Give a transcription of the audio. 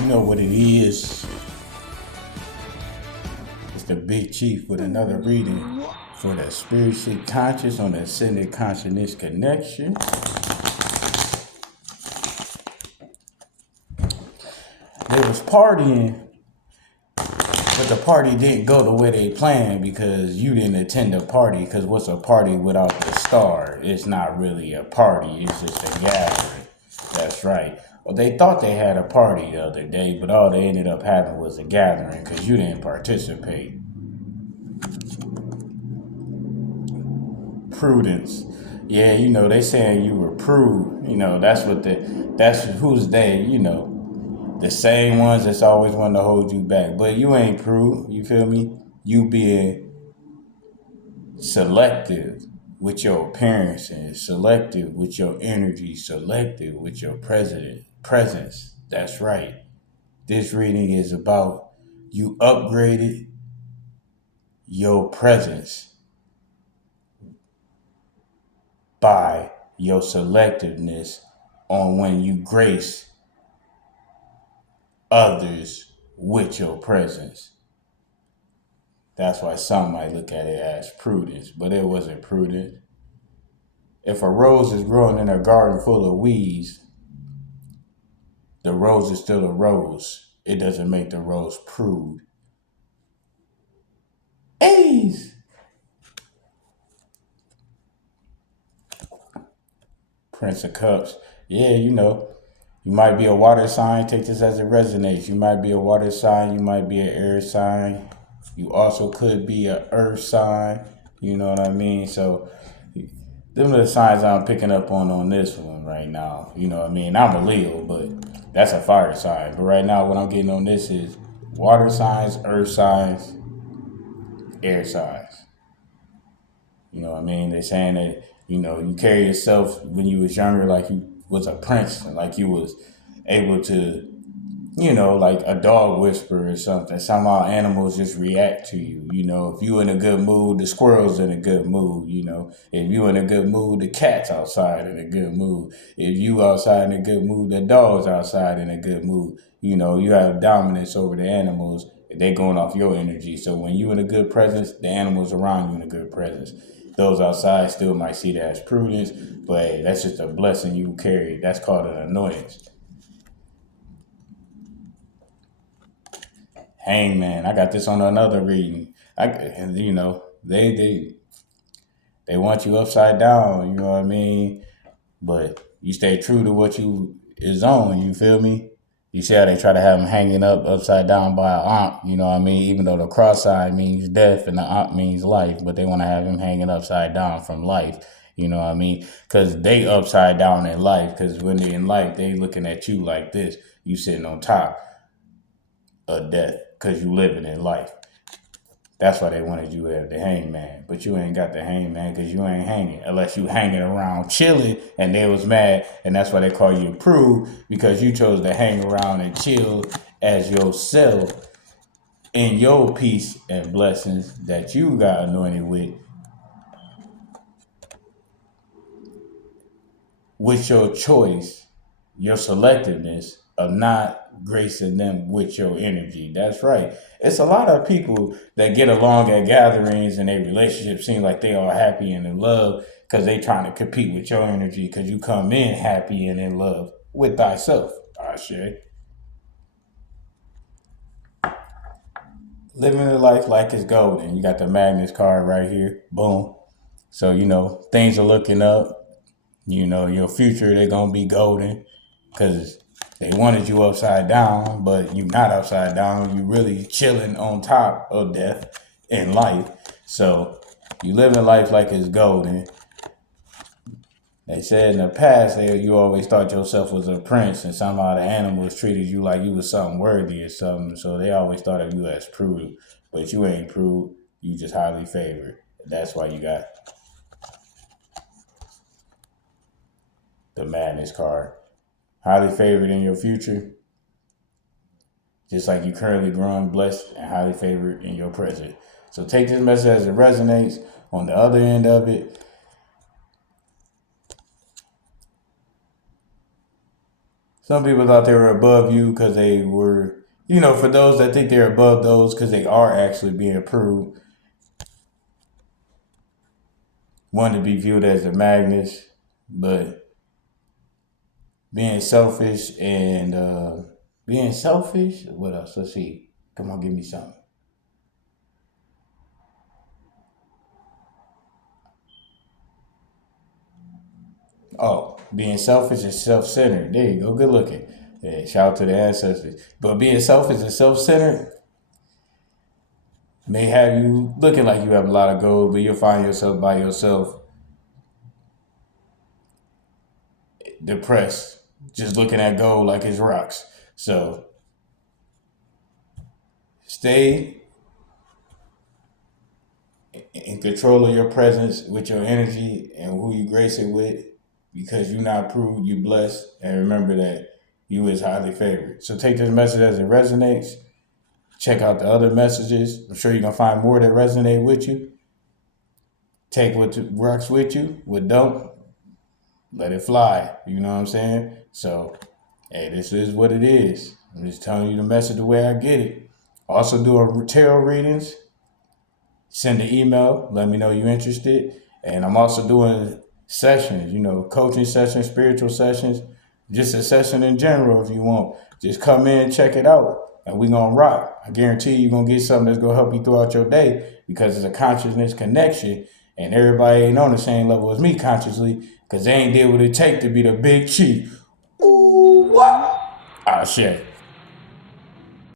You know what it is. It's the Big Chief with another reading for the spiritually conscious on the ascended consciousness connection. They was partying, but the party didn't go the way they planned because you didn't attend the party. Because what's a party without the star? It's not really a party. It's just a gathering. That's right. Well, they thought they had a party the other day, but all they ended up having was a gathering because you didn't participate. Prudence. Yeah, they saying you were prude. That's who's they, the same ones that's always wanting to hold you back. But you ain't prude, you feel me? You being selective with your appearances, selective with your energy, selective with your presence. That's right. This reading is about you upgraded your presence by your selectiveness on when you grace others with your presence. That's why some might look at it as prudence, but it wasn't prudent. If a rose is growing in a garden full of weeds, the rose is still a rose. It doesn't make the rose prude. A's. Prince of Cups. Yeah, you might be a water sign. Take this as it resonates. You might be a water sign. You might be an air sign. You also could be an earth sign. You know what I mean? So, them are the signs I'm picking up on this one right now. You know what I mean? I'm a Leo, but that's a fire sign. But right now, what I'm getting on this is water signs, earth signs, air signs. You know what I mean? They're saying that, you carry yourself when you was younger like you was a prince, like you was able to, like a dog whisper or something. Somehow animals just react to you. If you in a good mood, the squirrel's in a good mood. If you in a good mood, the cat's outside in a good mood. If you outside in a good mood, the dog's outside in a good mood. You have dominance over the animals. They going off your energy. So when you in a good presence, the animals around you in a good presence. Those outside still might see that as prudence, but hey, that's just a blessing you carry. That's called an annoyance. Hangman. I got this on another reading. They want you upside down. You know what I mean? But you stay true to what you is on. You feel me? You see how they try to have them hanging up upside down by an aunt. You know what I mean? Even though the cross side means death and the aunt means life, but they want to have him hanging upside down from life. You know what I mean? Because they upside down in life. Because when they in life, they looking at you like this. You sitting on top of death because you living in life. That's why they wanted you to have the hangman. But you ain't got the hangman because you ain't hanging. Unless you hanging around chilling and they was mad. And that's why they call you a prude, because you chose to hang around and chill as yourself in your peace and blessings that you got anointed with your choice, your selectiveness of not gracing them with your energy. That's right. It's a lot of people that get along at gatherings and their relationships seem like they are happy and in love because they trying to compete with your energy because you come in happy and in love with thyself. Ashe. Living a life like it's golden. You got the Magnus card right here. Boom. So, things are looking up. Your future, they're going to be golden because they wanted you upside down, but you not upside down. You really chilling on top of death in life. So you living life like it's golden. They said in the past, you always thought yourself was a prince, and somehow the animals treated you like you was something worthy or something. So they always thought of you as prude. But you ain't prude. You just highly favored. That's why you got the Madness card. Highly favored in your future, just like you currently growing blessed and highly favored in your present. So take this message as it resonates. On the other end of it, Some people thought they were above you because they were, for those that think they're above those because they are actually being proved, one to be viewed as a Magnus, but being selfish and being selfish. What else? Let's see. Come on, give me something. Oh, being selfish and self-centered. There you go. Good looking. Yeah, shout out to the ancestors. But being selfish and self-centered may have you looking like you have a lot of gold, but you'll find yourself by yourself depressed, just looking at gold like it's rocks. So stay in control of your presence with your energy and who you grace it with, because you're not proved, you blessed, and remember that you is highly favored. So take this message as it resonates. Check out the other messages. I'm sure you're gonna find more that resonate with you. Take what rocks with you. What don't, let it fly. You know what I'm saying? So, hey, this is what it is. I'm just telling you the message the way I get it. Also doing tarot readings. Send an email. Let me know you're interested. And I'm also doing sessions, coaching sessions, spiritual sessions, just a session in general if you want. Just come in, check it out, and we gonna rock. I guarantee you're gonna get something that's gonna help you throughout your day because it's a consciousness connection, and everybody ain't on the same level as me consciously because they ain't did what it take to be the big chief. Ooh, wow. Ah, shit.